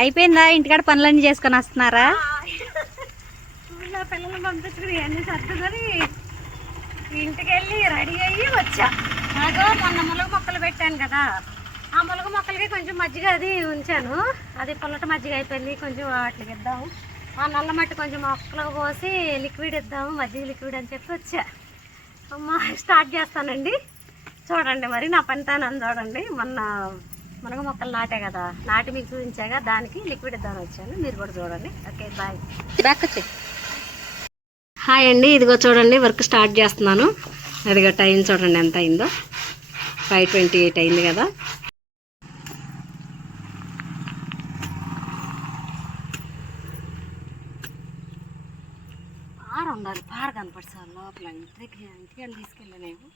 అయిపోయిందా? ఇంటికాడ పనులన్నీ చేసుకొని వస్తున్నారా? స్కూల్లో పిల్లలు పంపించుకుని అన్నీ సర్దుకొని ఇంటికి వెళ్ళి రెడీ అయ్యి వచ్చా. నాకు మొన్న ములగ మొక్కలు పెట్టాను కదా, ఆ ములగ మొక్కలకి కొంచెం మజ్జిగ అది ఉంచాను. అది పుల్లట మజ్జిగ అయిపోయింది, కొంచెం వాటికి ఇద్దాము. ఆ నల్ల మట్టి కొంచెం మొక్కలకు పోసి లిక్విడ్ ఇద్దాము, మజ్జిగ లిక్విడ్ అని చెప్పి వచ్చా. అమ్మ స్టార్ట్ చేస్తానండి, చూడండి మరి నా పనితనం చూడండి. మొన్న మునగ మొక్కలు నాటే కదా, నాటి మీకు చూపించాగా, దానికి లిక్విడ్ ఇద్దామని వచ్చాను. మీరు కూడా చూడండి. Okay bye. హాయ్ అండి, ఇదిగో చూడండి వర్క్ స్టార్ట్ చేస్తున్నాను. అదిగో టైం చూడండి ఎంత అయిందో, 5:28 అయింది కదా. పార ఉండాలి, పార కనపడి సార్ లోపల ఇంటికి తీసుకెళ్ళలేము.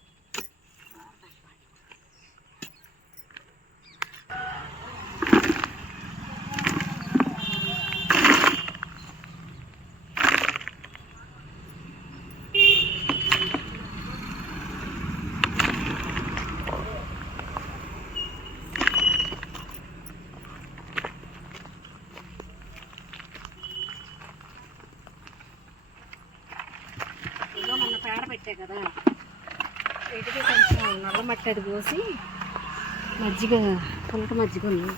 మొన్న పేడ పెట్టా కదా, వీటికి కొంచెం నల్ల మట్టి అది పోసి మజ్జిగ, పుల్లట మజ్జిగ ఉంది.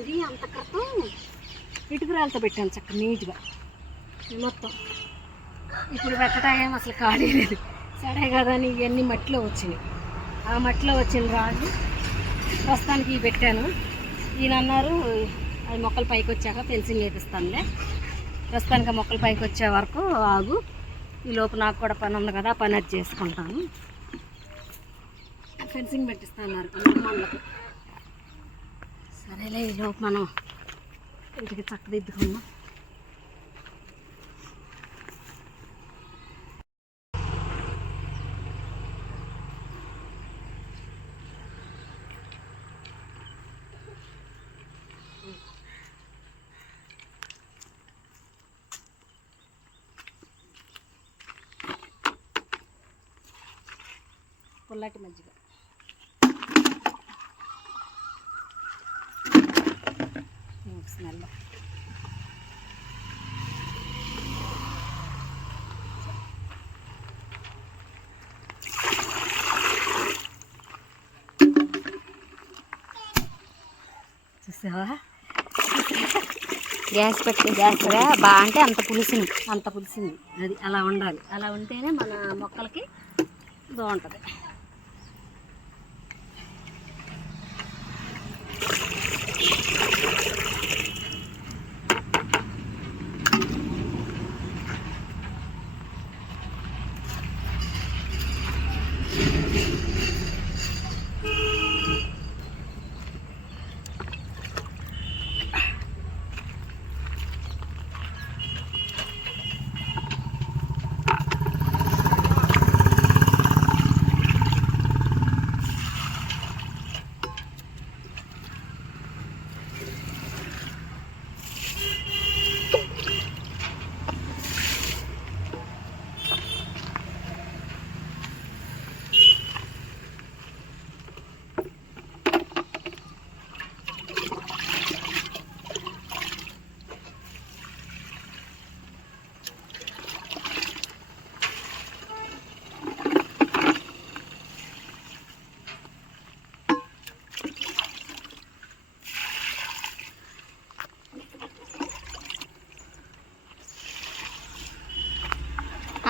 ఇది అంత క్రితం ఇటుకురాలతో పెట్టాను చక్కగా నీట్గా మొత్తం. ఇప్పుడు పెట్టడం అసలు ఖాళీ లేదు, సరే కదా అని ఇవన్నీ మట్టిలో వచ్చినాయి. ఆ మట్టిలో వచ్చిన రాళ్ళు ప్రస్తుతానికి ఇవి పెట్టాను. ఈయన అన్నారు అది మొక్కలు పైకి వచ్చాక ఫెన్సింగ్ వేపిస్తానులే, ప్రస్తుతానికి ఆ మొక్కలు పైకి వచ్చే వరకు ఆగు, ఈ లోపు నాకు కూడా పని ఉంది కదా, పని అది చేసుకుంటాను. ఫెన్సింగ్ పెట్టిస్తున్నారు మొక్కలకు. సరేలే ఈలోపు మనం ఇంటికి చక్కదిద్దుకున్నాం. పుల్లటి మజ్జిగ స్మెల్. చూసావా గ్యాస్ పెట్టి గ్యాస్ బాగా అంటే అంత పులిసింది. అది అలా ఉండాలి. అలా ఉంటేనే మన మొక్కలకి బాగుంటుంది.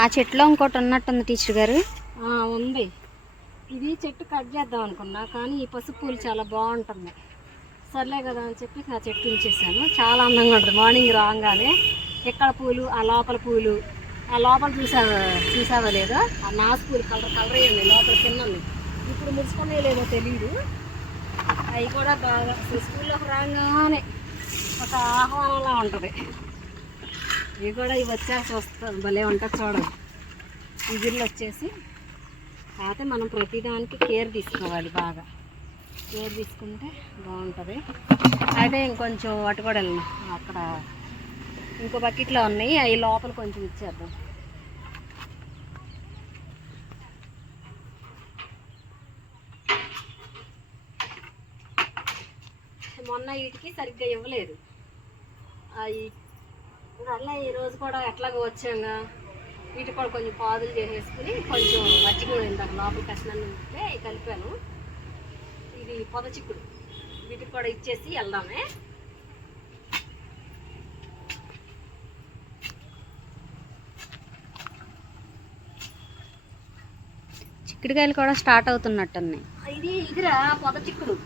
ఆ చెట్లో ఇంకోటి ఉన్నట్టుంది టీచర్ గారు. ఉంది. ఇది చెట్టు కట్ చేద్దాం అనుకున్నా, కానీ ఈ పసుపు పూలు చాలా బాగుంటుంది. సర్లే కదా అని చెప్పి ఆ చెట్టు ఉంచేసాను. చాలా అందంగా ఉంటుంది. మార్నింగ్ రాగానే ఎక్కడ పూలు, ఆ లోపల పూలు, ఆ లోపల చూసావా లేదా ఆ నాసు పూలు కలర్ అయ్యండి లోపల కింద. ఇప్పుడు ముడుచుకునే లేదో తెలియదు. అవి కూడా బాగా స్కూల్లోకి రాగానే ఒక ఆహ్వానంలా ఉంటుంది. ఇవి కూడా ఇవి వచ్చేసి వస్తుంది, భలే ఉంటుంది చూడండి. ఇగుర్లు వచ్చేసి అయితే మనం ప్రతిదానికి కేర్ తీసుకోవాలి. బాగా కేర్ తీసుకుంటే బాగుంటుంది. అయితే ఇంకొంచెం అటు కూడా వెళ్ళిన అక్కడ ఇంకో బకెట్లో ఉన్నాయి, అవి లోపల కొంచెం ఇచ్చేద్దాం. మొన్న వీటికి సరిగ్గా ఇవ్వలేదు. అవి అలా ఈరోజు కూడా ఎట్లాగో వచ్చాగా వీటికి కూడా కొంచెం పాదులు చేసేసుకుని కొంచెం మజ్జిగ కూడా ఇందాక లోపల కష్టాన్ని ఉంటే కలిపాను. ఇది పొద చిక్కుడు, వీటికి కూడా ఇచ్చేసి వెళ్దామే. చిక్కుడుకాయలు కూడా స్టార్ట్ అవుతున్నట్టున్నాయి. ఇదిరా పొద చిక్కుడు.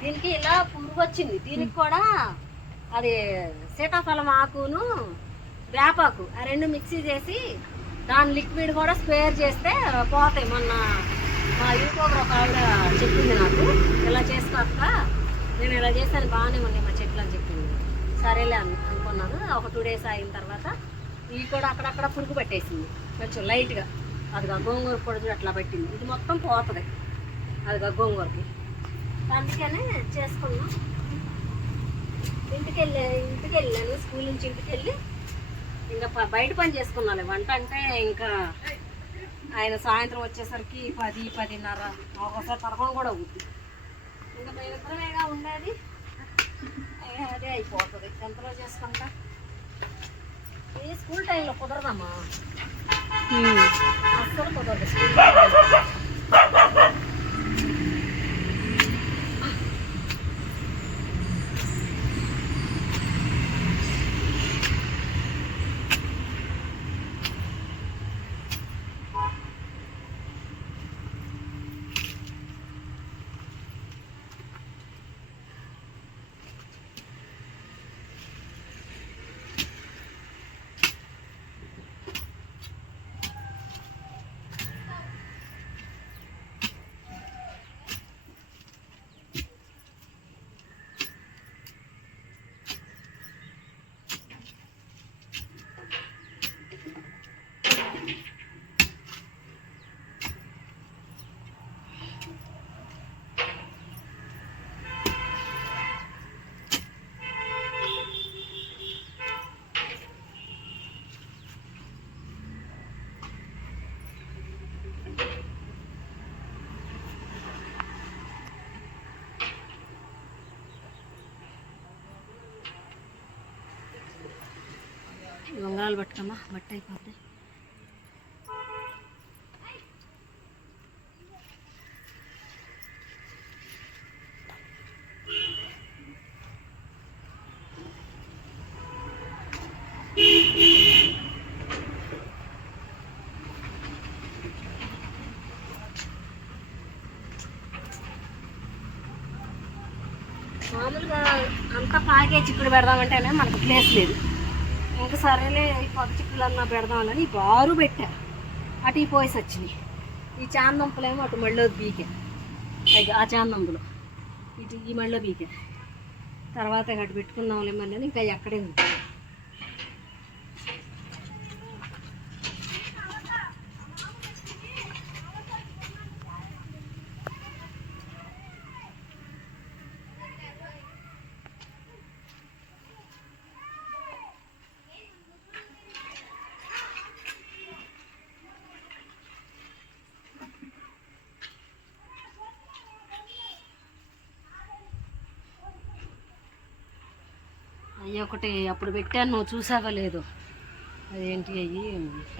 దీనికి ఇలా పురుగు వచ్చింది. దీనికి కూడా అది సీతాఫలం ఆకును వేపాకు ఆ రెండు మిక్సీ చేసి దాని లిక్విడ్ కూడా స్ప్రేయర్ చేస్తే పోతాయి. మొన్న మా యూట్యూబర్ ఒక ఆవిడ చెప్పింది నాకు, ఇలా చేసుకోక నేను ఇలా చేస్తాను బాగానే ఉన్నాయి మా చెట్లు అని చెప్పింది. సరేలే అనుకున్నాను. ఒక 2 days అయిన తర్వాత ఇవి కూడా అక్కడక్కడ పురుగు పట్టేసింది కొంచెం లైట్గా. అది గోంగూర పొడి అట్లా పెట్టింది. ఇది మొత్తం పోతుంది అది గోంగూరకి. అందుకనే చేసుకున్నాం. ఇంటికి వెళ్ళాను, స్కూల్ నుంచి ఇంటికి వెళ్ళి ఇంకా బయట పని చేసుకున్నాను. వంట అంటే ఇంకా ఆయన సాయంత్రం వచ్చేసరికి 10, 10:30 ఒకసారి 11 కూడా అవుతుంది. ఇంకా భయంకరమేగా ఉండేది. అదే అయిపోతుంది. ఎంతలో చేసుకుంటా. ఈ స్కూల్ టైంలో కుదరదమ్మా, అస్సలు కుదరదు స్కూల్ టైంలో. ఉంగరాలు పట్టుకమ్మా, బట్ట అయిపోద్ది. మామూలుగా అంతా పాకే చిక్కుడు పెడదామంటేనే మనకు ప్లేస్ లేదు. ఇంకా సరేలే ఈ పొద్దు చిక్కులన్నా పెడదామని ఈ బారు పెట్టా. అటు ఈ పోయేసి వచ్చినాయి. ఈ చాందంపులేమో అటు మళ్ళీ బీకే, ఆ చాందంపులు ఇటు ఈ మళ్ళీ బీకే. తర్వాత అటు పెట్టుకుందాంలే మళ్ళీ, ఇంకా ఎక్కడే ఉంది. అయ్యి ఒకటి అప్పుడు పెట్టాను, నువ్వు చూసావా లేదు? అదేంటి అయ్యి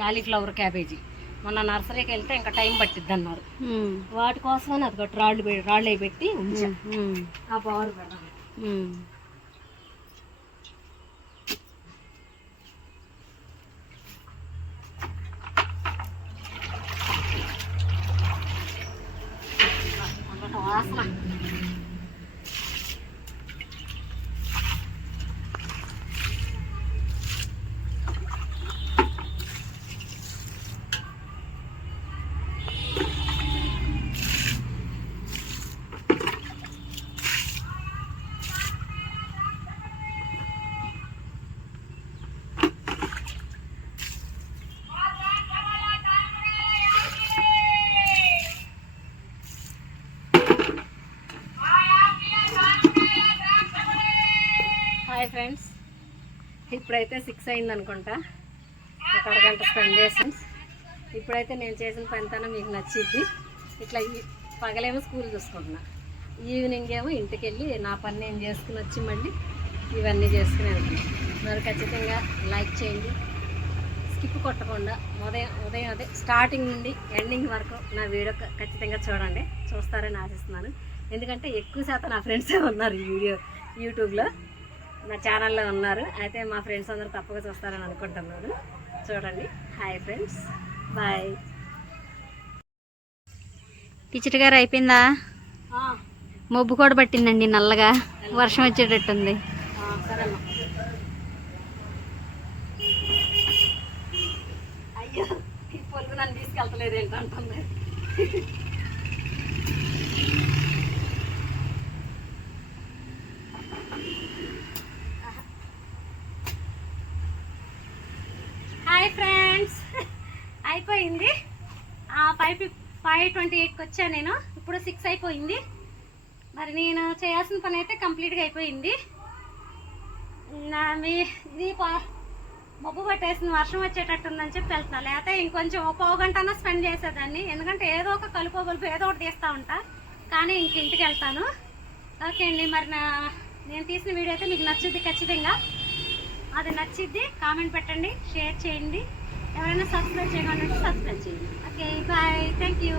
కాలీఫ్లవర్ క్యాబేజీ. మొన్న నర్సరీకి వెళ్తే ఇంకా టైం పట్టిద్ది అన్నారు. వాటి కోసమని అది ఒకటి రాళ్ళు అవి పెట్టి ఉంచా. ఆ పవర్ పెడదాం. వాసన ఫ్రెండ్స్. ఇప్పుడైతే 6 అయింది అనుకుంటా. ఒక అరగంట స్పెండ్ చేసాం. ఇప్పుడైతే నేను చేసిన పనితనం మీకు నచ్చిద్ది. ఇట్లా పగలేమో స్కూల్ చూసుకుంటున్నా, ఈవినింగ్ ఏమో ఇంటికి వెళ్ళి నా పని నేను చేసుకుని వచ్చి మళ్ళీ ఇవన్నీ చేసుకుని వెళ్తున్నాను. మరి ఖచ్చితంగా లైక్ చేయండి, స్కిప్ కొట్టకుండా ఉదయం అదే స్టార్టింగ్ నుండి ఎండింగ్ వరకు నా వీడియో ఖచ్చితంగా చూడండి. చూస్తారని ఆశిస్తున్నాను. ఎందుకంటే ఎక్కువ శాతం నా ఫ్రెండ్సే ఉన్నారు ఈ యూట్యూబ్లో, నా ఛానల్లో ఉన్నారు. అయితే మా ఫ్రెండ్స్ అందరూ తప్పగా చూస్తారని అనుకుంటున్నాను. చూడండి. Hi friends, bye. టీచర్ గారు అయిపోయిందా? మబ్బు కూడా పట్టిందండి, నల్లగా వర్షం వచ్చేటట్టుంది. సరేమ్మా. అయ్యో ఈ పొలుగు నన్ను తీసుకెళ్తలేదు ఏంటంటుంది. హాయ్ ఫ్రెండ్స్, అయిపోయింది. 5:28కి వచ్చాను నేను. ఇప్పుడు 6 అయిపోయింది. మరి నేను చేయాల్సిన పని అయితే కంప్లీట్గా అయిపోయింది. ఇది మబ్బు పట్టేసింది, వర్షం వచ్చేటట్టుందని చెప్పి వెళ్తున్నా. లేకపోతే ఇంకొంచెం ఒక పావు గంట అన్నా స్పెండ్ చేసేదాన్ని. ఎందుకంటే ఏదో ఒక కలుపు ఏదో ఒకటి తీస్తూ ఉంటా. కానీ ఇంటికి వెళ్తాను. ఓకే అండి, మరి నేను తీసిన వీడియో అయితే మీకు నచ్చుద్ది ఖచ్చితంగా. అది నచ్చిద్ది కామెంట్ పెట్టండి, షేర్ చేయండి. ఎవరైనా సబ్స్క్రైబ్ చేయమని సబ్స్క్రైబ్ చేయండి. Okay bye, thank you.